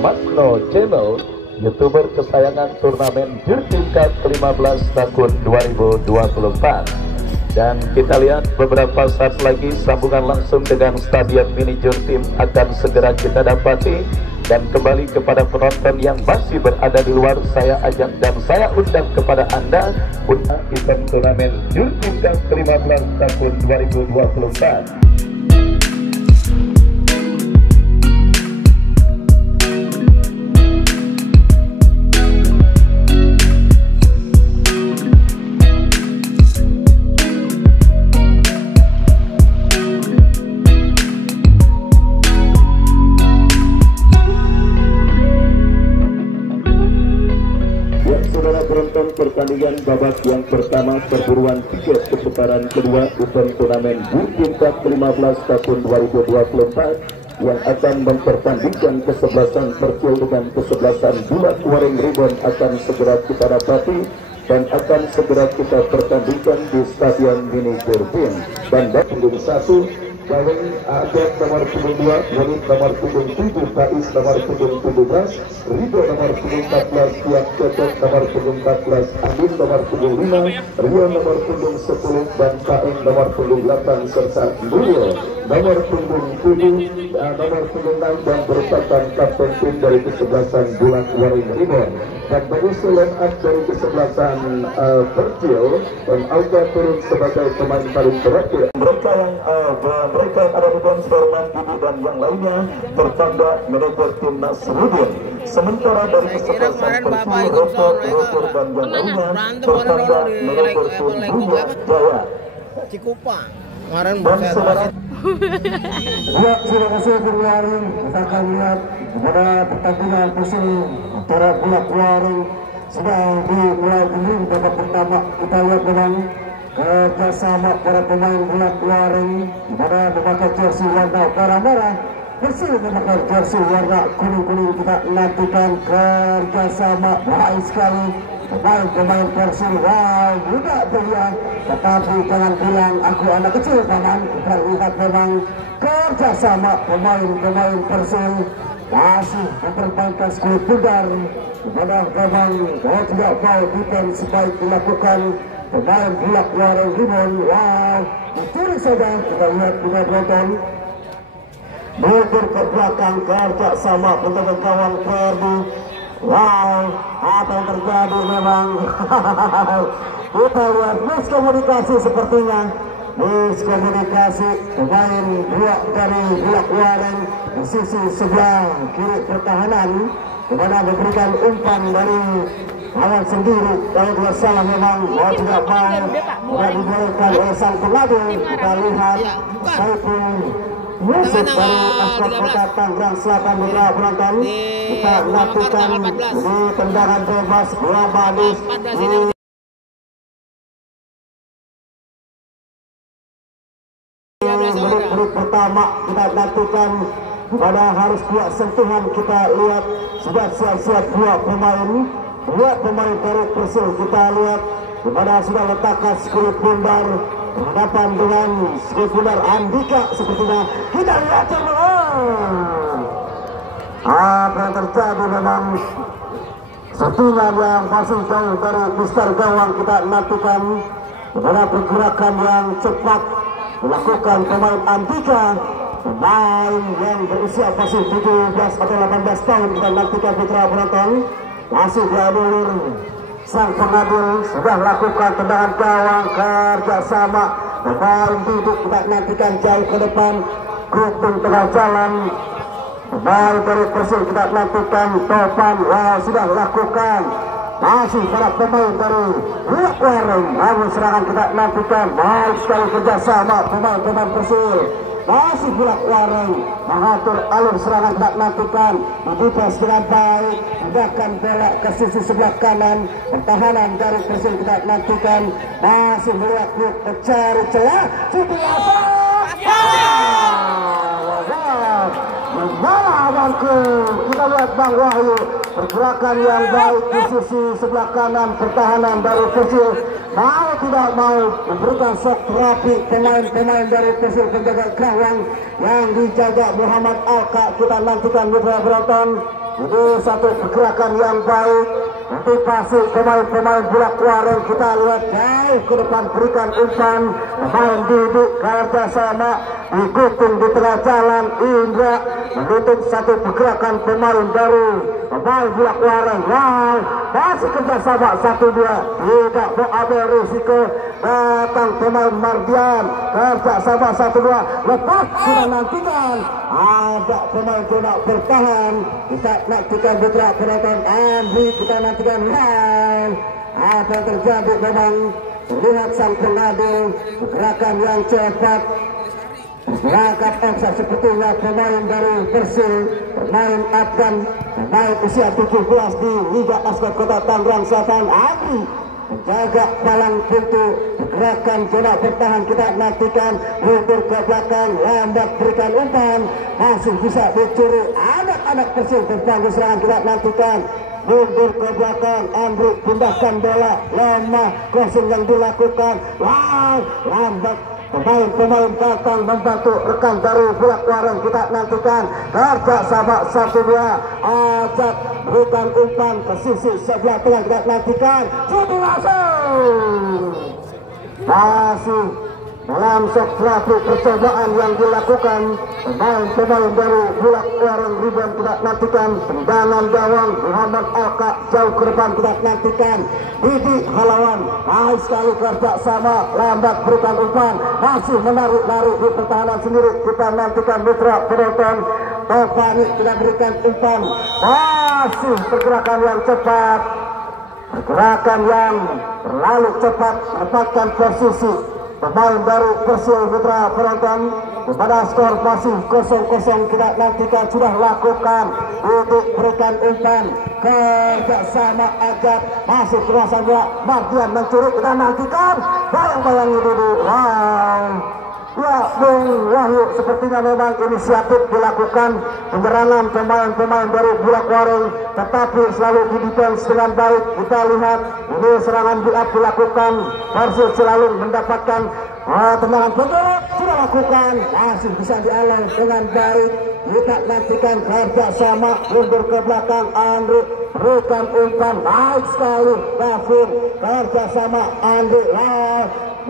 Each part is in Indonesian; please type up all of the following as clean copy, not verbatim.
Makno Channel, YouTuber kesayangan turnamen Jurtim Cup ke-15 tahun 2024. Dan kita lihat beberapa saat lagi sambungan langsung dengan Stadion Mini Jurtim akan segera kita dapati. Dan kembali kepada penonton yang masih berada di luar, saya ajak dan saya undang kepada Anda untuk event turnamen Jurtim Cup ke-15 tahun 2024. Penonton pertandingan babak yang pertama perburuan tiket keputaran kedua event turnamen Jurtim Cup ke-15 tahun 2024 yang akan mempertandingkan kesebelasan Percil dengan kesebelasan Bulat Waring Ribbon akan segera kita dapati dan akan segera kita pertandingkan di Stadion Mini Jurtim. Dan punggung 1 Gawing Adet nomor punggung 2, Walid nomor punggung 7, Faiz nomor punggung 17, Ridho nomor punggung 14, Tiap Cocok nomor punggung 14, Amin nomor punggung 5, Rio nomor punggung 10, dan Kain nomor punggung 8, serta Nuril nomor punggung 7, nomor punggung 6, dan merupakan kapten tim dari kesebelasan Bulat Waring Ribbon. Dan bagi line-up dari kesebelasan Percil, dan Alga turun sebagai pemain paling terakhir. Mereka yang ada di bench Herman, Didi, dan yang lainnya tertanda manajer timnas Rudin. Sementara dari kesebelasan Percil, Rotor, dan yang lainnya tertanda manajer tim Bunda Jaya. Cikupa kemarin ya, terima kasih Waring. Kita akan lihat pada pertandingan Persil antara Bulat Waring sudah dimulai dulu. Babak pertama kita lihat memang kerjasama para pemain Bulat Waring pada memakai jersey warna merah. Persil memakai jersey warna kuning. Kita nantikan kerjasama baik sekali pemain Persil. Wow, muda belia, tetapi jangan bilang aku anak kecil, kawan. Kita lihat memang kerjasama pemain Persil masih mempertahankan skuad pudar. Pada memang kalau tidak mau defense baik dilakukan pemain Bulat Waring Ribbon. Wow, dicuri saja. Kita lihat juga penonton mundur ke belakang kerjasama penjaga gawang Ferdi. Wow, apa yang terjadi memang kita lihat miskomunikasi sepertinya. Miskomunikasi pemain buat dari Bulat Waring di sisi sebelah kiri pertahanan kepada memberikan umpan dari lawan sendiri. Kalau tidak salah memang mau tidak mau tidak dibolehkan oleh sang pengadil. Kita lihat Saiful Yusuf dari Aspek Kota Tangerang Selatan Mitra penonton. Kita lakukan di tendangan bebas bola manis di menit pertama. Kita lakukan pada harus dua sentuhan. Kita lihat sudah siap-siap dua pemain dari Persil. Kita lihat pada sudah letakkan skuad pundar berhadapan dengan skuad pundar Andika sepertinya. Kita lihat apa yang terjadi memang sentuhan yang masih jauh dari besar gawang. Kita nantikan pada pergerakan yang cepat dilakukan pemain Andika, pemain yang berusia masih 17 atau 18 tahun. Kita nantikan putra penonton masih dianulir. Sang pengadil sudah lakukan tendangan gawang kerjasama pemain duduk. Kita nantikan jauh ke depan Kuping tengah jalan pemain dari Persil. Kita nantikan Topan. Wah, sudah lakukan masih para pemain dari Bulat Waring. Namun serangan kita nantikan baik sekali kerjasama pemain Persil. Masih Bulat Waring mengatur alur serangan. Kita nantikan didefense dengan baik, tindakan belok ke sisi sebelah kanan pertahanan dari Persil. Kita nantikan masih melihat mencari celah. Kita lihat Bang Wahyu, pergerakan yang baik di sisi sebelah kanan pertahanan dari Persil. Mau tidak mau memberikan shock terapi pemain dari Persil penjaga gawang yang dijaga Muhammad Alka. Kita nantikan mitra penonton Ini satu pergerakan yang baik. Motivasi pemain-pemain Bulak Waring, kita lihat jauh ke depan, berikan umpan. Pemain Didik kerjasama ikutin di tengah jalan. Indra menutup satu pergerakan pemain dari pemain Bulak Waring. Wow, masih kerjasama 1-2, tidak mau ambil risiko. Datang pemain Mardian, kerjasama 1-2, lepas sudah nantikan. Ada pemain coba bertahan, kita nantikan putra penonton Andri, kita nantikan apa yang terjadi. Memang terlihat sang pengadu gerakan yang cepat, gerakan eksak sepertinya pemain dari Persil, pemain Afgan, pemain usia 17 di Liga Asbat Kota Tangerang Selatan. Andri menjaga palang pintu, gerakan coba bertahan, kita nantikan. Mundur ke belakang, lambat berikan umpan, masih bisa dicuri. Anak-anak Persib bertanggung serangan, kita nantikan. Mundur ke belakang, Andri pindahkan bola, lemah crossing yang dilakukan. Wow, lambat. Pemain-pemain datang membantu rekan dari Bulak Waring, kita nantikan. Kerja sama 1-2, ajak berikan umpan ke sisi sebelah tengah, kita nantikan. Sudah masih dalam sesuatu percobaan yang dilakukan pemain-pemain dari Bulak Waring Ribuan, kita nantikan. Tendangan gawang Muhammad Alka jauh ke depan, kita nantikan. Didi Halawan baik sekali kerja sama, lambat berikan umpan, masih menarik-narik di pertahanan sendiri, kita nantikan. Mitra penonton Topani tidak berikan umpan, masih pergerakan yang cepat, pergerakan yang terlalu cepat, mendapatkan posisi pemain baru Persil. Mitra penonton, kepada skor masih 0-0, kita nantikan. Sudah lakukan untuk berikan umpan, kerja sama ajak, masih kerasan bola, Mardian mencuri, kita nantikan. Bayang-bayang itu dulu. Wow, ya Bung Wahyu, sepertinya memang inisiatif dilakukan penyerangan pemain-pemain dari Bulak Waring, tetapi selalu didefense dengan baik. Kita lihat ini serangan buat dilakukan, Persib selalu mendapatkan tendangan penggolok, sudah lakukan, masih bisa dialang dengan baik. Kita nantikan kerja sama, mundur ke belakang, Andri berikan umpan, baik sekali Davin, kerja sama Andri,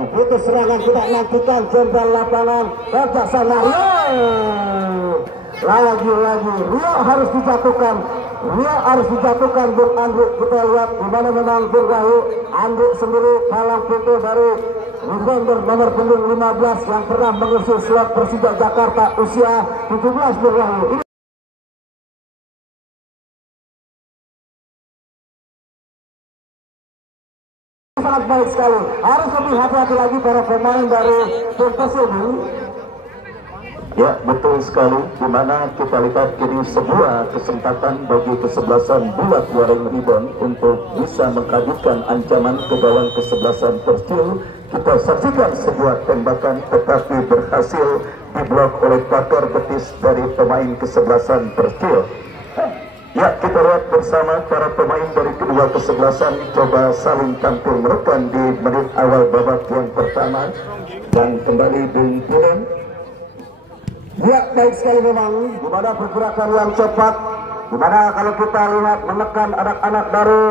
putus serangan, kita nantikan. Jenderal lapangan kerja sama lagi-lagi Rio harus dijatuhkan, Bung Andri. Kita lihat dimana memang Bung Wahyu, Andri sendiri palang pintu dari defender nomor punggung 15 yang pernah mengusir slot Persija Jakarta usia 17. Bung Wahyu ini sangat baik sekali, harus lebih hati-hati lagi para pemain dari tim Persib. Ya, betul sekali, dimana kita lihat ini sebuah kesempatan bagi kesebelasan Bulak Waring Ribuan untuk bisa menghabiskan ancaman ke gawang kesebelasan Persil. Kita saksikan sebuah tembakan tetapi berhasil diblok oleh pakar betis dari pemain kesebelasan Persil. Ya, kita lihat bersama para pemain dari kedua kesebelasan coba saling tampil merekam di menit awal babak yang pertama. Dan kembali Bung Punan. Ya, baik sekali memang, dimana pergerakan yang cepat, dimana kalau kita lihat menekan anak-anak dari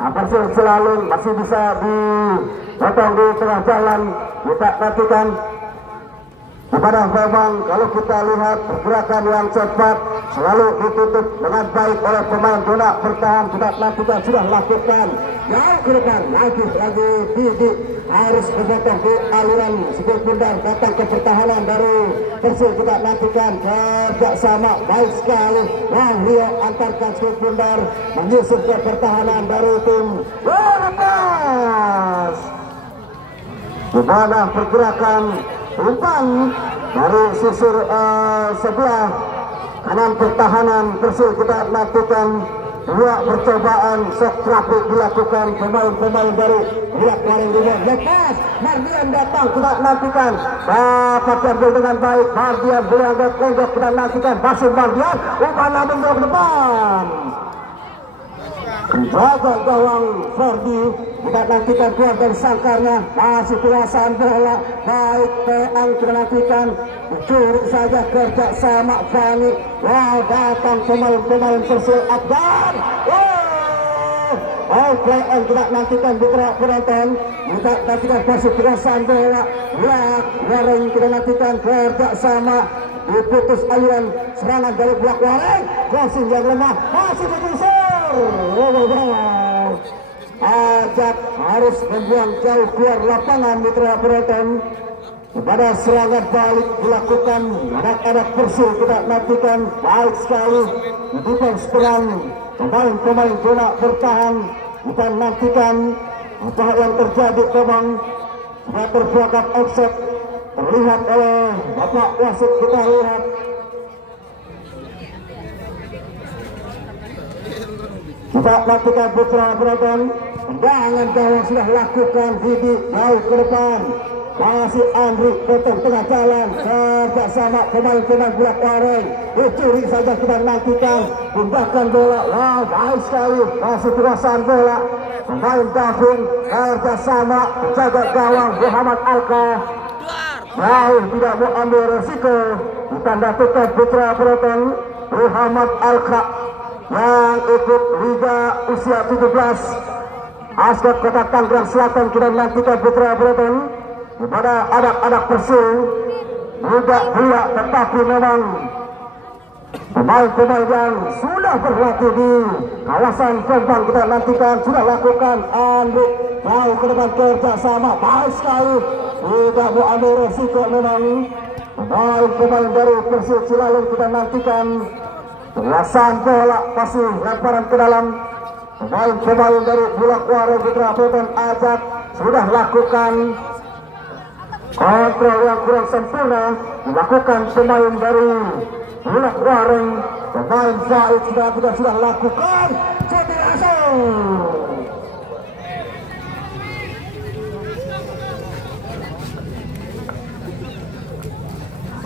Persib selalu masih bisa dipotong di tengah jalan. Kita perhatikan dimana memang kalau kita lihat pergerakan yang cepat selalu ditutup dengan baik oleh pemain zona bertahan. Kita nantikan, sudah lakukan jauh ke depan, lagi Didi harus memotong di aliran Sikul Pundar, datang ke pertahanan dari Persib. Kita nantikan kerja sama baik sekali. Rio antarkan Sikul Pundar menyusun ke pertahanan dari tim lepas. Dimana pergerakan umpan dari sisi sebelah kanan pertahanan Persib. Kita nantikan dua percobaan sok rapi dilakukan pemain-pemain dari Bulak Waring Ribuan. Lepas Mardian datang, kita nantikan dapat diambil dengan baik. Mardian boleh angkat lenggok, kita nantikan masuk Mardian, umpan lambung ke depan. Penjaga gawang Ferdi kita nantikan keluar dari sangkarnya, masih penguasaan bola baik Peang, kita nantikan curi saja kerja sama Fani. Wow, datang pemain Persib Abdan. Peang kita nantikan penonton, kita nantikan Persib penguasaan bola. Wareng kita nantikan kerja sama, diputus aliran serangan dari belak Wareng, crossing yang lemah masih digusur. Ajak harus membuang jauh keluar lapangan mitra penonton. Pada serangan balik dilakukan anak-anak Persib, kita nantikan baik sekali defense perang pemain zona bertahan. Kita nantikan apa yang terjadi. Memang sudah terbuat offset terlihat oleh Bapak wasit. Kita lihat kita nantikan putra penonton. Tendangan gawang sudah lakukan Didi jauh ke depan, masih Andri potong tengah jalan kerja sama pemain Bulak Wareng, dicuri saja kita nantikan pindahkan bola. Wow, baik sekali masih penguasaan bola pemain Davin kerja sama penjaga gawang Muhammad Alka. Wow, tidak mau ambil resiko, ditanda tutup putra penonton Muhammad Alka yang ikut Liga usia 17 Askat Kota Tangerang Selatan. Kita nantikan putra penonton kepada anak-anak Persib muda pula, tetapi memang pemain-pemain yang sudah berlatih di kawasan Jombang. Kita nantikan sudah lakukan Andri mau ke depan kerja sama baik sekali, tidak mau ambil resiko. Memang pemain dari Persib Cilalung. Kita nantikan penguasaan bola, pasti lemparan ke dalam. Pemain dari Bulak Wareng putra penonton Ajak sudah lakukan kontrol yang kurang sempurna, dilakukan pemain dari Bulak Wareng. Pemain Zaid sudah lakukan jadi langsung.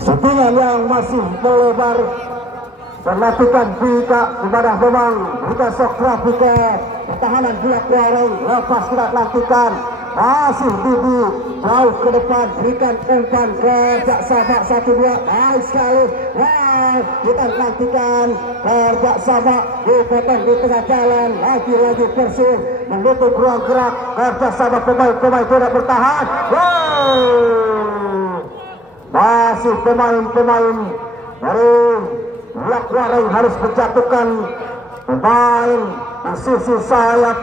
Settingan yang masih melebar. Perhatikan Bika kepada memang Bika Sokra Bika pertahanan Bulak Wareng. Lepas kita nantikan masih Didi jauh ke depan, berikan umpan kerja sama 1-2 baik sekali. Wow, kita nantikan kerja sama dipotong di tengah jalan. Lagi-lagi Persib menutup ruang gerak kerja sama pemain tidak bertahan. Wow, masih pemain dari Bulak Wareng harus menjatuhkan pemain di sisi sayap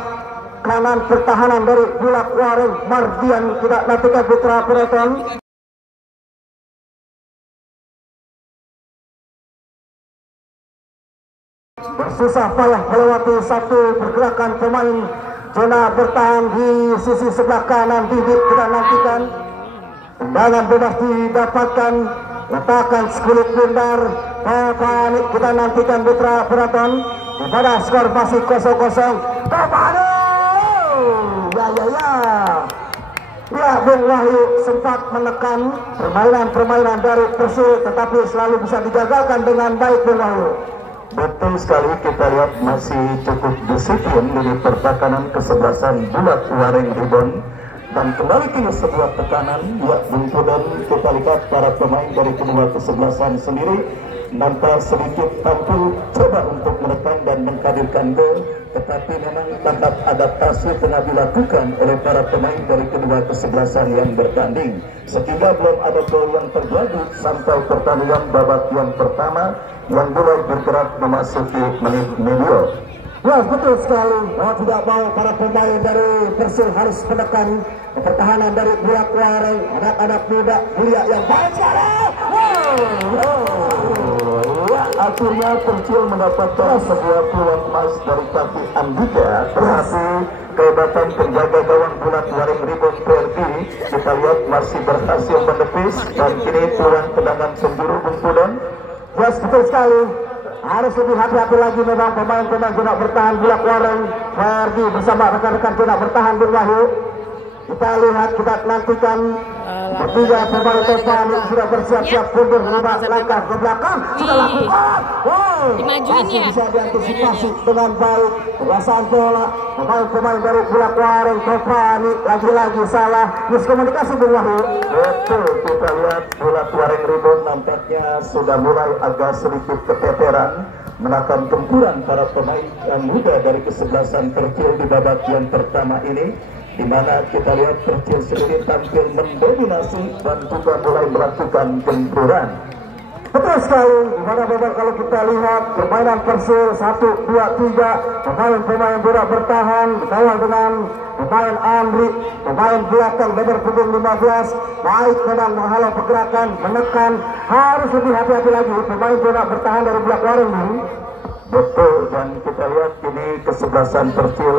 kanan pertahanan dari Bulak Wareng. Mardian tidak nantikan putra penonton. Bersusah payah melewati satu pergerakan pemain zona bertahan di sisi sebelah kanan. Didi tidak nantikan tendangan bebas didapatkan, letakkan sekulit bundar. Panik kita nantikan putra penonton. Pada skor masih 0-0. Ya, Bung Wahyu sempat menekan permainan dari Persib, tetapi selalu bisa digagalkan dengan baik Bung Wahyu. Betul sekali, kita lihat masih cukup disiplin di pertahanan kesebelasan Bulak Wareng Ribon. Dan kembali ke sebuah tekanan, ya Bung Pudan, kita lihat para pemain dari kedua kesebelasan sendiri nampak sedikit tampil coba untuk menekan dan menghadirkan gol, tetapi memang tahap adaptasi tengah dilakukan oleh para pemain dari kedua kesebelasan yang bertanding, sehingga belum ada gol yang terjadi sampai pertandingan babak yang pertama yang mulai bergerak memasuki menit medio. Ya, betul sekali. Tidak mau para pemain dari Persib harus menekan pertahanan dari Bulak Wareng. Anak-anak muda mulia yang baik sekali. Akhirnya Persib mendapatkan sebuah peluang emas dari kaki Andika. Tetapi kehebatan penjaga gawang Bulak Wareng Ribon PRD kita lihat masih berhasil menepis, dan kini peluang tendangan penjuru Bung Pudan. Yes, betul sekali. Harus lebih hati-hati lagi memang pemain-pemain zona bertahan Bulak Wareng. Ferdi bersama rekan-rekan zona bertahan Bung Wahyu. Kita lihat, kita nantikan ketiga pemain depan sudah bersiap-siap mundur 5 langkah ke belakang. Sudah lakukan. Dimajuin ya. Bisa diantisipasi dengan baik. Perasaan bola. Pemain dari Bulak Waring Topani lagi-lagi salah. Miskomunikasi Bung Wahyu. Betul, kita lihat Bulak Waring Rebound nampaknya sudah mulai agak sedikit keteteran menakan gempuran para pemain muda dari kesebelasan Percil di babak yang pertama ini, di mana kita lihat Percil sendiri tampil mendominasi dan juga mulai melakukan gempuran. Betul sekali, dimana memang kalau kita lihat permainan Persil 1, 2, 3, pemain-pemain bola bertahan dikawal dengan pemain Andri, pemain belakang nomor punggung 15, baik memang menghalau pergerakan, menekan, harus lebih hati-hati lagi pemain bola bertahan dari Bulak Waring ini. Betul, dan kita lihat ini kesebelasan Percil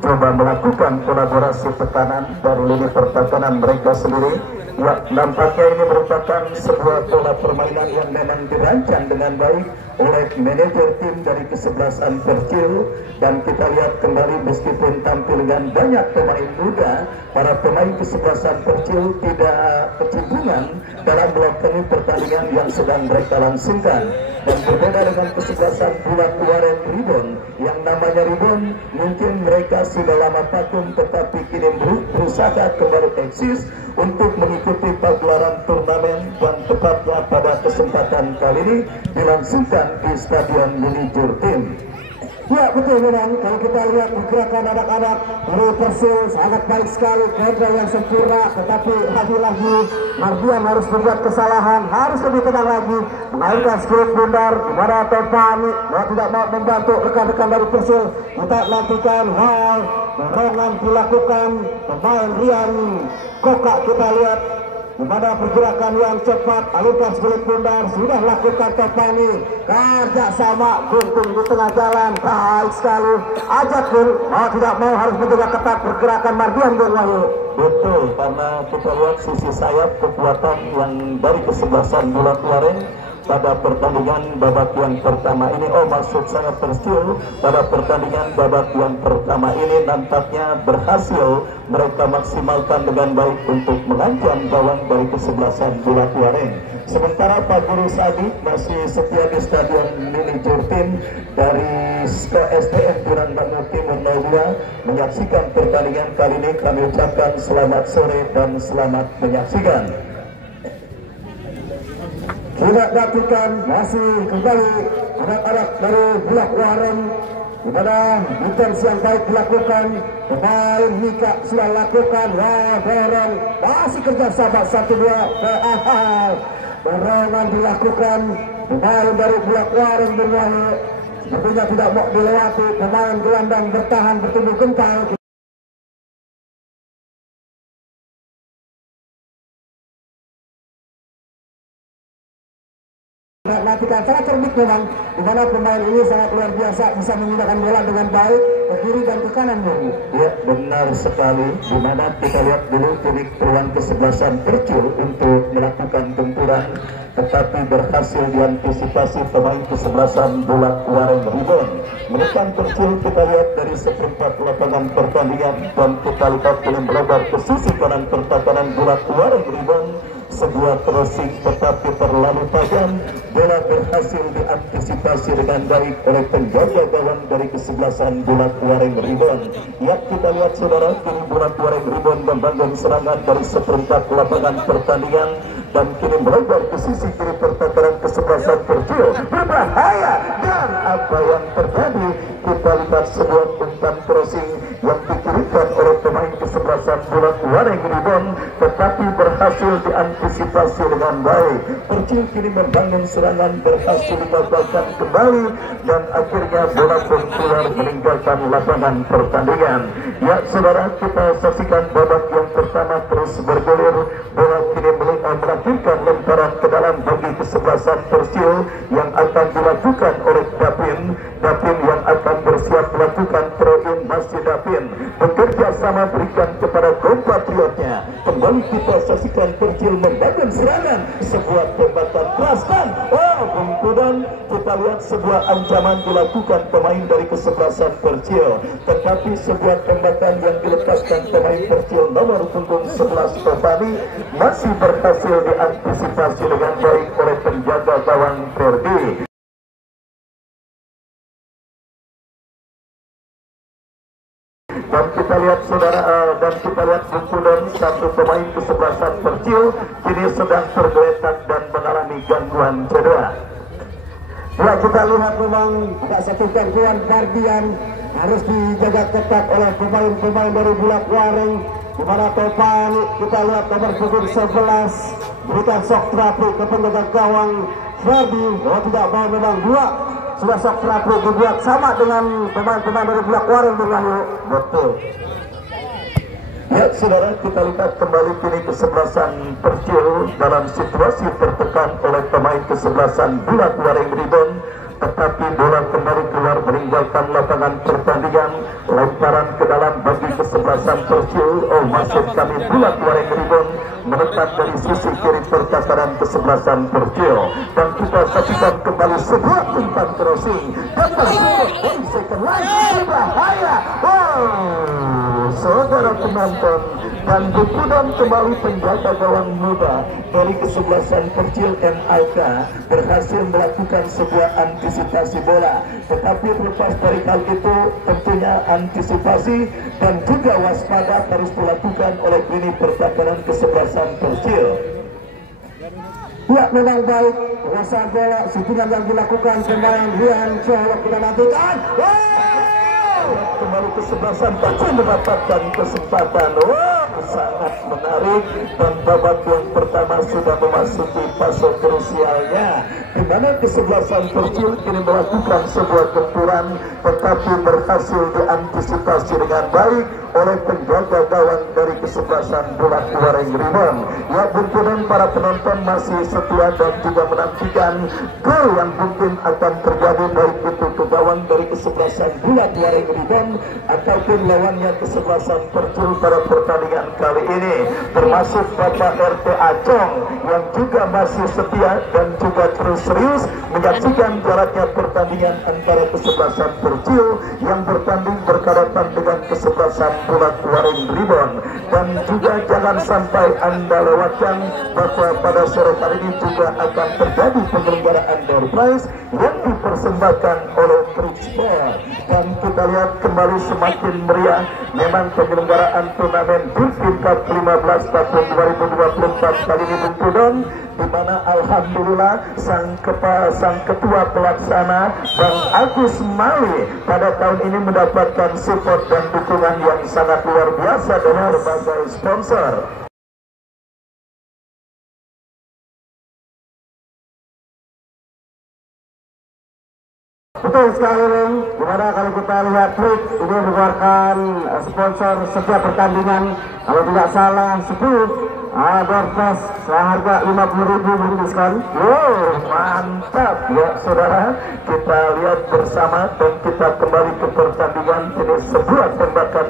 coba melakukan kolaborasi tekanan dari lini pertahanan mereka sendiri. Ya, nampaknya ini merupakan sebuah pola permainan yang memang dirancang dengan baik oleh manajer tim dari kesebelasan Percil, dan kita lihat kembali meskipun tampil dengan banyak pemain muda, para pemain kesebelasan Percil tidak kecimpungan dalam melakukan pertandingan yang sedang mereka langsungkan. Dan berbeda dengan kesebelasan Bulak Waring Rebound, yang namanya rebound mungkin mereka sudah lama vakum, tetapi kini berusaha kembali eksis untuk mengikuti pagelaran turnamen, dan tepatnya pada kesempatan kali ini dilangsungkan di Stadion Mini Jurtim. Ya betul, memang kalau kita lihat pergerakan anak-anak dari Persil sangat baik sekali, kerja yang sempurna, tetapi lagi-lagi Mardian harus membuat kesalahan, harus lebih tenang lagi, mengairkan skill bundar, di mana Topani tidak mau membantu rekan-rekan dari Persil. Kita nantikan hal dorongan dilakukan pemain Rian Kokak, kita lihat dimana pergerakan yang cepat, alurkan sebelit bundar, sudah lakukan Topani, kerja sama gunting di tengah jalan, baik sekali, ajak pun mau tidak mau harus menjaga ketat pergerakan Mardian Bung Wahyu. Betul, karena kita lihat sisi sayap kekuatan yang dari kesebelasan Bulak Waring pada pertandingan babak yang pertama ini, maksud saya Percil pada pertandingan babak yang pertama ini nampaknya berhasil mereka maksimalkan dengan baik untuk mengancam gawang dari kesebelasan Bulak Waring. Sementara Pak Guru Sadi masih setia di Stadion Mini Jurtim dari SDN Duran Bangor Timur 02 menyaksikan pertandingan kali ini. Kami ucapkan selamat sore dan selamat menyaksikan. Tidak nantikan masih kembali anak-anak dari Bulak Waring, di mana defense yang baik dilakukan, pemain Mika sudah lakukan, dorong, masih kerja sama 1-2 ke awal, dorongan dilakukan, pemain dari Bulak Waring berwahyu, sepertinya tidak mau dilewati, pemain gelandang bertahan bertumbuh gempal. Nantikan sangat cerdik memang, di mana pemain ini sangat luar biasa, bisa menggunakan bola dengan baik ke kiri dan ke kanan. Ya benar sekali, di mana kita lihat dulu titik peluang kesebelasan Percil untuk melakukan gempuran, tetapi berhasil diantisipasi pemain kesebelasan Bulak Waring Rebound. Menekan Percil kita lihat dari seperempat lapangan pertandingan, dan kita lihat film lebar ke sisi kanan pertahanan Bulak Waring Rebound. Sebuah crossing tetapi terlalu tajam, bola berhasil diantisipasi dengan baik oleh penjaga gawang dari kesebelasan Bulak Waring Rebound. Ya kita lihat saudara, kini Bulak Waring Rebound membangun serangan dari seperempat lapangan pertandingan, dan kini melebar ke sisi kiri pertahanan kesebelasan Percil, berbahaya. Dan apa yang terjadi, kita lihat sebuah umpan crossing yang dikirimkan oleh pemain kesebelasan Bulak Waring Rebound, tetapi berhasil diantisipasi dengan baik. Percil kini membangun serangan, berhasil digagalkan kembali, dan akhirnya bola pun keluar meninggalkan lapangan pertandingan. Ya saudara, kita saksikan babak yang pertama terus bergulir, bola kini melahirkan lemparan ke dalam bagi kesebelasan Percil yang akan dilakukan oleh Dapin yang akan bersiap melakukan throw in. Masih Dapin bekerja sama berikan kepada kompatriotnya. Kembali kita saksikan Persib membangun serangan, sebuah tembakan keras dan Bungkudan kita lihat sebuah ancaman dilakukan pemain dari kesebelasan Persib, tetapi sebuah tembakan yang dilepaskan pemain Persib nomor punggung 11 Topani masih berhasil diantisipasi dengan baik oleh penjaga gawang Ferdi. Dan kita lihat saudara, dan kita lihat Bungkudan, satu pemain kesebelasan Persib kini sedang tergeletak dan mengalami gangguan cedera. Ya, kita lihat memang tak satu gangguan Bardian harus dijaga ketat oleh pemain-pemain dari Bulak Waring. Di mana Topani kita lihat nomor punggung 11 berikan shock terapi ke penjaga gawang Ferdi. Tidak mau memang dua sudah shock terapi dibuat sama dengan pemain-pemain dari Bulak Waring dengan betul. Ya saudara, kita lihat kembali kini kesebelasan Persib dalam situasi tertekan oleh pemain kesebelasan Bulak Waring Ribon, tetapi bola kembali keluar meninggalkan lapangan pertandingan. Lemparan ke dalam bagi kesebelasan Persib. Maksud kami Bulak Waring Ribon menekan dari sisi kiri pertahanan kesebelasan Persib, dan kita saksikan kembali sebuah umpan crossing dapat dari second line berbahaya. Saudara penonton, dan Bungkudan kembali penjaga gawang muda dari kesebelasan Persib MIK berhasil melakukan sebuah antisipasi bola, tetapi terlepas dari hal itu tentunya antisipasi dan juga waspada harus dilakukan oleh lini pertahanan kesebelasan Persib. Ya, memang baik rasa bola suntikan yang dilakukan pemain Rian Colok kita nantikan. Kembali kesebelasan Persib mendapatkan kesempatan. Sangat menarik, dan babak yang pertama sudah memasuki fase krusialnya, di mana kesebelasan Persib kini melakukan sebuah gempuran tetapi berhasil diantisipasi dengan baik oleh penjaga gawang dari kesebelasan Bulak Waring Ribon. Ya Bungkudan, para penonton masih setia dan juga menantikan gol yang mungkin akan terjadi baik itu ke gawang dari kesebelasan Bulak Waring Ribon ataupun lawannya kesebelasan Persib pada pertandingan kali ini, termasuk Bapak RT Acong yang juga masih setia dan juga terus serius menyaksikan jalannya pertandingan antara kesebelasan Persib yang bertanding berhadapan dengan kesebelasan Bulak Waring Ribon. Dan juga jangan sampai Anda lewatkan bahwa pada sore hari ini juga akan terjadi penyelenggaraan door prize yang dipersembahkan oleh Trixport. Dan kita lihat kembali semakin meriah memang penyelenggaraan turnamen Burkin Cup 15 tahun 2024 kali ini Bungkudan, di mana alhamdulillah sang ketua pelaksana Bang Agus Mali pada tahun ini mendapatkan support dan dukungan yang sangat luar biasa dari berbagai sponsor. Betul sekali, dimana kalau kita lihat tweet ini mengeluarkan sponsor setiap pertandingan, kalau tidak salah 10 door prize seharga 50.000 mungkin sekali. Mantap ya saudara, kita lihat bersama dan kita kembali ke pertandingan. Ini sebuah tembakan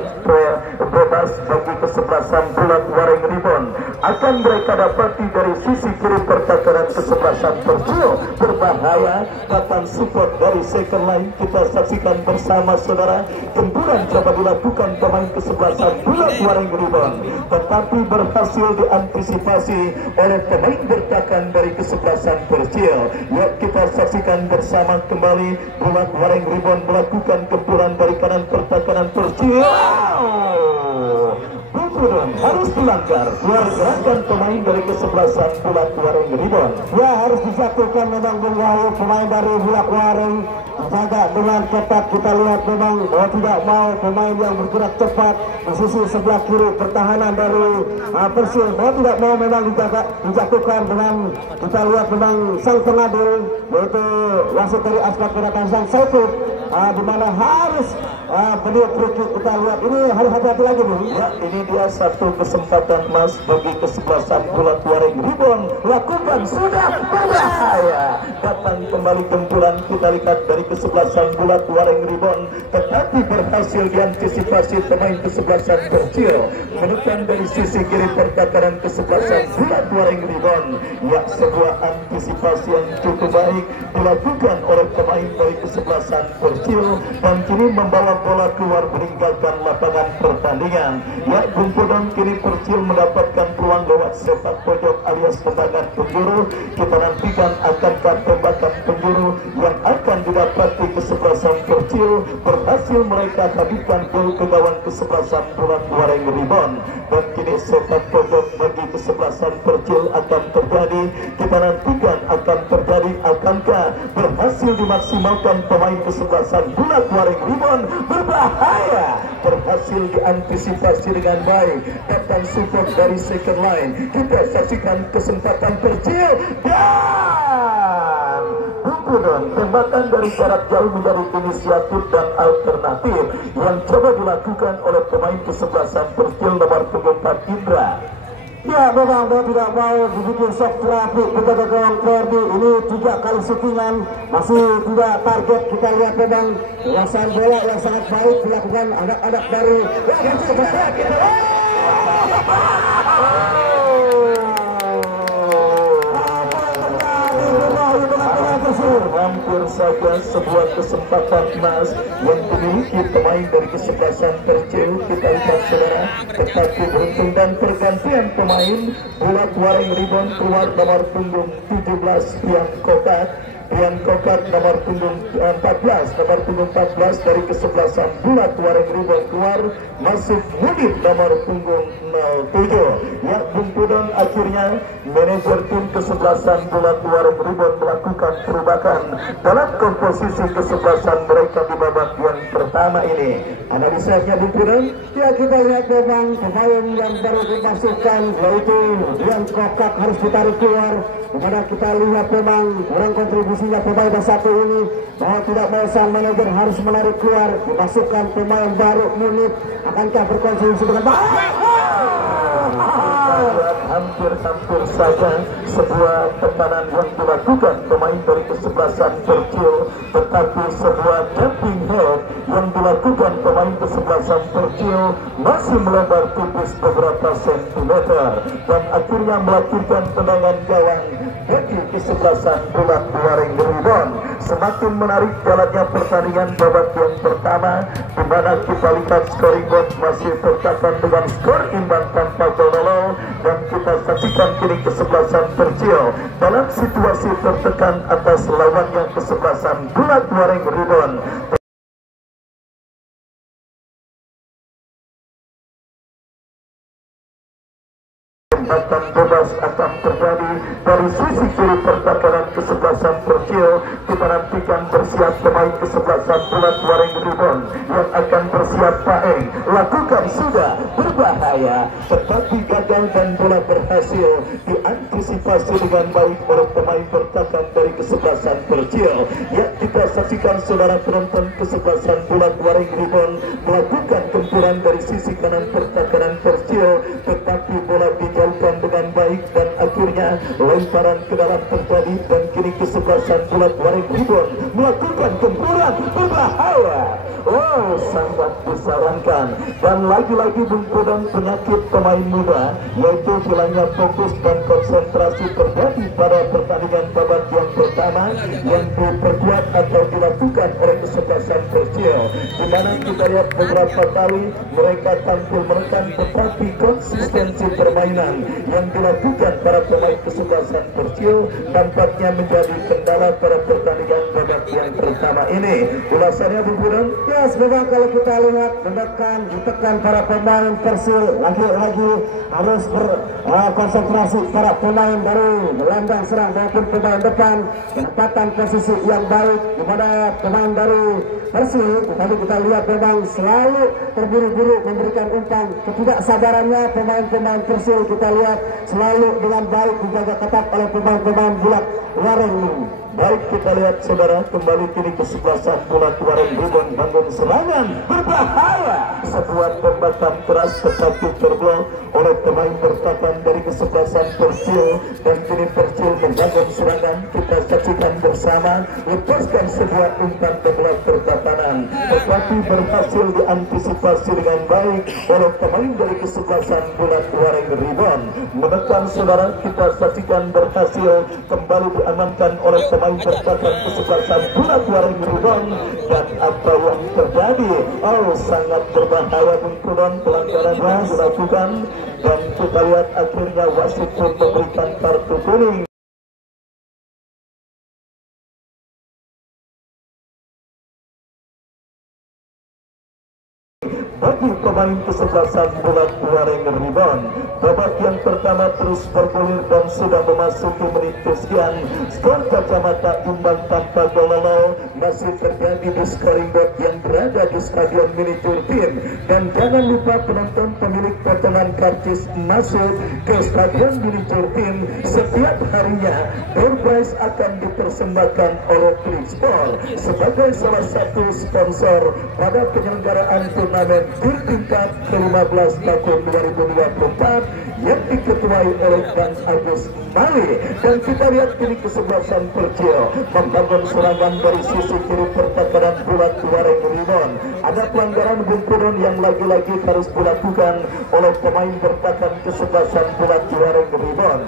bebas bagi kesebelasan Bulak Waring Ribon akan mereka dapati dari sisi kiri pertahanan kesebelasan Persib berbahaya. Datang support dari second line, kita saksikan bersama saudara. Gempuran coba dilakukan pemain kesebelasan Bulak Waring Ribon, tetapi berhasil diantisipasi oleh pemain bertahan dari kesebelasan Persib. Yuk kita saksikan bersama kembali Bulak Waring Ribon melakukan gempuran dari kanan pertahanan Persib. Bungkudan harus dilanggar keluar gerakan pemain dari kesebelasan Bulak Waring Ribon. Ya, harus disatukan memang pemain dari Bulak Waring jaga dengan ketat. Kita lihat memang tidak mau pemain yang bergerak cepat di sisi sebelah kiri pertahanan dari Persib. Tidak mau memang dijatuhkan dengan kita lihat memang sang pengadil yaitu wasit dari Aspak Keratan Sang Saiful, di mana harus Beliau kita lihat ini harus hati-hati lagi Bu. Ya, ini dia satu kesempatan emas bagi kesebelasan Bulat Waring Ribon. Lakukan sudah berbahaya. Datang kembali gempuran kita lihat dari kesebelasan Bulat Waring Ribon, tetapi berhasil diantisipasi pemain kesebelasan Percil. Menekan dari sisi kiri pertakaran kesebelasan Bulat Waring Ribon. Ya, sebuah antisipasi yang cukup baik dilakukan oleh pemain dari kesebelasan Percil dan kini membawa bola keluar meninggalkan lapangan pertandingan. Ya, Bungkudon kini Percil mendapatkan peluang lewat sepak pojok alias tembakan penjuru. Kita nantikan akankah tembakan penjuru yang akan didapati kesebelasan Percil berhasil mereka habiskan gol ke gawang kesebelasan Bulat Waring Ribon. Dan kini sepak pojok bagi kesebelasan Percil akan terjadi. Kita nantikan akan terjadi, akankah berhasil dimaksimalkan pemain kesebelasan Bulat Waring Ribon. Berbahaya, berhasil diantisipasi dengan baik. Datang support dari second line. Kita saksikan kesempatan Percil dan Bungkudon. Tembakan dari jarak jauh menjadi inisiatif dan alternatif yang coba dilakukan oleh pemain kesebelasan Percil nomor 4 Indra. Ya, memang dia tidak mau dibikin shock traffic kepada gawang Ferdi. Ini 3 kali syutingan, masih tidak target. Kita lihat memang kuasaan bola yang sangat baik dilakukan anak-anak dari hampir saja sebuah kesempatan emas yang dimiliki pemain dari kesebelasan Percil. Kita lihat saudara, tetapi beruntung dan pergantian pemain. Bulat Waring Ribon keluar nomor punggung 17 Pian Kokat nomor punggung 14 dari kesebelasan Bulat Waring Ribon keluar, masuk Mudit nomor punggung 07. Ya, Bungkudon akhirnya manajer tim kesebelasan Bulat Waring Ribon melakukan perubahan dalam komposisi kesebelasan mereka di babak yang pertama ini. Analisanya Bungkudon, ya kita lihat memang pemain yang baru dimasukkan yaitu Pian Kokat harus ditarik keluar. Kemudian kita lihat memang kurang kontribusinya pemain satu ini, bahwa tidak mau sang manajer harus menarik keluar, dimasukkan pemain baru Munib. Akankah berkontribusi dengan baik? Hampir saja sebuah tekanan yang dilakukan pemain dari kesebelasan Percil, tetapi sebuah jumping head yang dilakukan pemain kesebelasan Percil masih melebar tipis beberapa sentimeter dan akhirnya melahirkan tendangan gawang bagi kesebelasan Bulat Waring Ribon. Semakin menarik jalannya pertandingan babak yang pertama, di mana kita lihat scoring board masih tercatat dengan skor imbang tanpa gol, dan kita saksikan kini kesebelasan Percil dalam situasi tertekan atas lawannya kesebelasan Bulat Waring Ribon. Tembakan bebas akan terjadi dari sisi kiri pertakaran kesebelasan Percil. Kita nantikan bersiap pemain kesebelasan Bulat Waring Ribon yang akan bersiap Paeng. Lakukan sudah berbahaya, tetapi gagal dan bola berhasil diantisipasi dengan baik oleh pemain pertahanan dari kesebelasan Percil. Ya, kita saksikan saudara penonton kesebelasan Bulat Waring Ribon melakukan gempuran dari sisi kanan pertahanan Percil, tetapi bola dijauhkan dengan baik dan akhirnya lemparan ke dalam terjadi, dan kini kesebelasan Bulat Waring Ribon melakukan gempuran berbahaya. Oh, sangat disarankan. Dan lagi-lagi Bungkudon penyakit pemain muda, yaitu hilangnya fokus dan konsentrasi terjadi pada pertandingan babak yang pertama yang diperkuat atau dilakukan oleh kesebelasan Percil, di mana kita lihat beberapa kali mereka tampil menekan, tetapi konsistensi permainan yang dilakukan para pemain kesebelasan Percil tampaknya menjadi kendala pada pertandingan babak yang pertama ini. Ulasannya Bungkudon, ya memang kalau kita lihat ditekan para pemain Persil, lagi-lagi harus berkonsentrasi para pemain dari gelandang serang maupun pemain depan, penempatan posisi yang baik, di mana pemain dari Persib. Tadi kita lihat memang selalu terburu-buru memberikan umpan, ketidaksabarannya pemain-pemain Persib kita lihat selalu dengan baik dijaga ketat oleh pemain-pemain Bulat Wareng. Baik, kita lihat saudara, kembali kini kesebelasan Bulat Wareng Ribon bangun serangan berbahaya, sebuah tembakan keras tetapi terblok oleh pemain bertahan dari kesebelasan Persib, dan kini Persib membangun serangan. Kita saksikan bersama, lepaskan sebuah umpan ke belakang pertahanan tetapi berhasil diantisipasi dengan baik oleh pemain dari kesebelasan Bulat Wareng Ribon. Menekan saudara, kita saksikan berhasil kembali diamankan oleh pemain bertahan kesebelasan Bulat Wareng Ribon. Dan apa yang terjadi? Oh, sangat berbahaya benturan, pelanggaran yang dilakukan, dan kita lihat akhirnya wasit pun memberikan kartu kuning bagi pemain kesebelasan Bulat Wareng Ribon. Babak yang pertama terus bergulir dan sudah memasuki menit kesekian. Skor kacamata imbang tanpa gol masih terjadi di scoring board yang berada di Stadion Mini Turpin. Dan jangan lupa penonton pemilik potongan karcis masuk ke Stadion Mini Turpin setiap harinya. Door prize akan dipersembahkan oleh Flixball sebagai salah satu sponsor pada penyelenggaraan turnamen tingkat ke-15 tahun 2024 yang diketuai oleh Bang Agus Mali. Dan kita lihat kini kesebelasan Persib membangun serangan dari sisi kiri pertahanan Bulat Wareng Ribon. Ada pelanggaran benturan yang lagi-lagi harus dilakukan oleh pemain bertahan kesebelasan Bulat Wareng Ribon.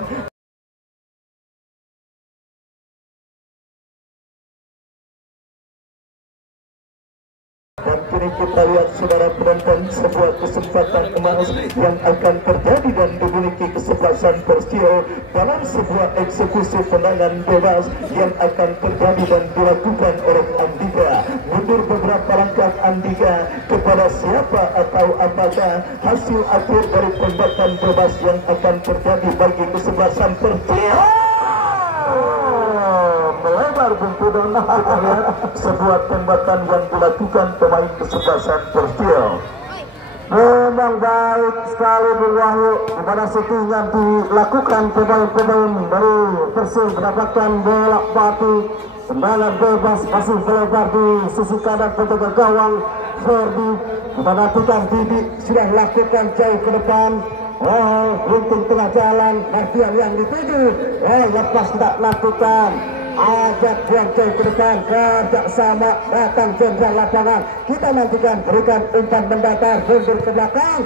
Dan kini kita lihat saudara penonton, sebuah kesempatan emas yang akan terjadi dan dimiliki kesebelasan Persib dalam sebuah eksekusi tendangan bebas yang akan terjadi dan dilakukan oleh Andika. Mundur beberapa langkah Andika, kepada siapa atau apakah hasil akhir dari tembakan bebas yang akan terjadi bagi kesebelasan Persib? Melebar benturan, kita lihat sebuah tembakan yang dilakukan pemain kesebelasan Persib. Memang baik sekali Bung Wahyu, di mana settingan dilakukan pemain-pemain dari Persib mendapatkan bola batu tendangan bebas masih melebar di sisi kanan penjaga gawang Ferdi. Kita nantikan Didi sudah lakukan jauh ke depan. Oh, runting tengah jalan, Martian yang dituju. Oh, lepas tidak lakukan. Ajak buang jauh ke depan, kerja sama datang jenderal lapangan. Kita nantikan berikan umpan mendatar, mundur ke belakang.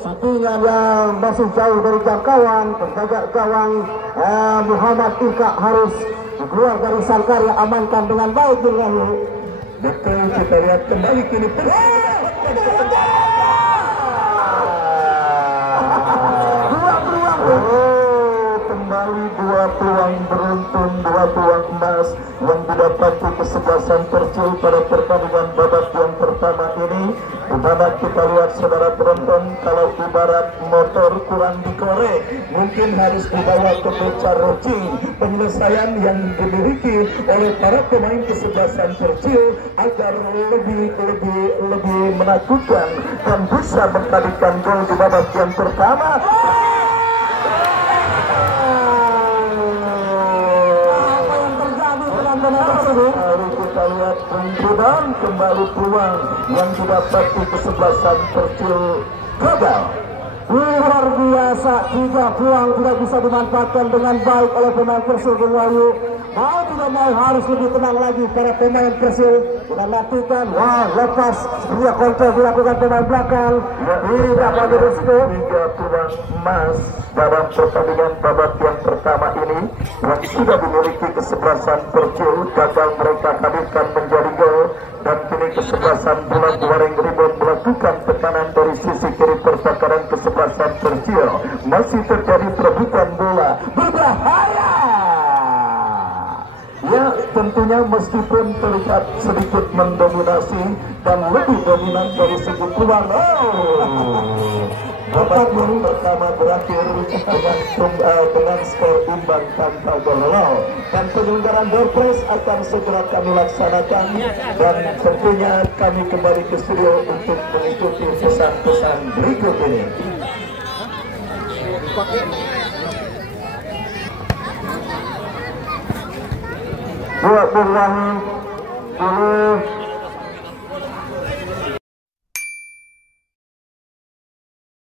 Settingan yang masih jauh dari jangkauan penjaga gawang Muhammad Ika harus keluar dari sangkar yang amankan dengan baik. Betul, kita lihat kembali kini dua peluang beruntun, dua peluang emas yang didapati kesebelasan Persib pada pertandingan babak yang pertama ini. Di mana kita lihat saudara penonton, kalau ibarat motor kurang dikorek, mungkin harus dibawa ke bocor rocing. Penyelesaian yang dimiliki oleh para pemain kesebelasan Persib agar lebih menakutkan dan bisa menghadirkan gol di babak yang pertama. Mari kita lihat benturan kembali peluang yang didapati kesebelasan Persib gagal. Luar biasa, 3 peluang tidak bisa dimanfaatkan dengan baik oleh pemain Persib Bung Wahyu. Mau tidak mau harus lebih tenang lagi para pemain Persib. Kita lakukan, lepas sebuah kontrol dilakukan pemain belakang. Ini dapat direstu. 3 peluang emas dalam pertandingan babak yang pertama ini yang sudah dimiliki kesebelasan Persib, gagal mereka hadirkan menjadi gol. Dan kini kesebelasan Bulat Wareng Ribon melakukan tekanan dari sisi kiri pertahanan kesebelasan Persib. Masih terjadi perebutan bola berbahaya. Ya, tentunya meskipun terlihat sedikit mendominasi dan lebih dominan dari segi peluang. babak yang pertama berakhir dengan skor imbang tanpa gol. Dan penyelenggaraan door prize akan segera kami laksanakan, dan tentunya kami kembali ke studio untuk mengikuti pesan-pesan berikut ini. Dua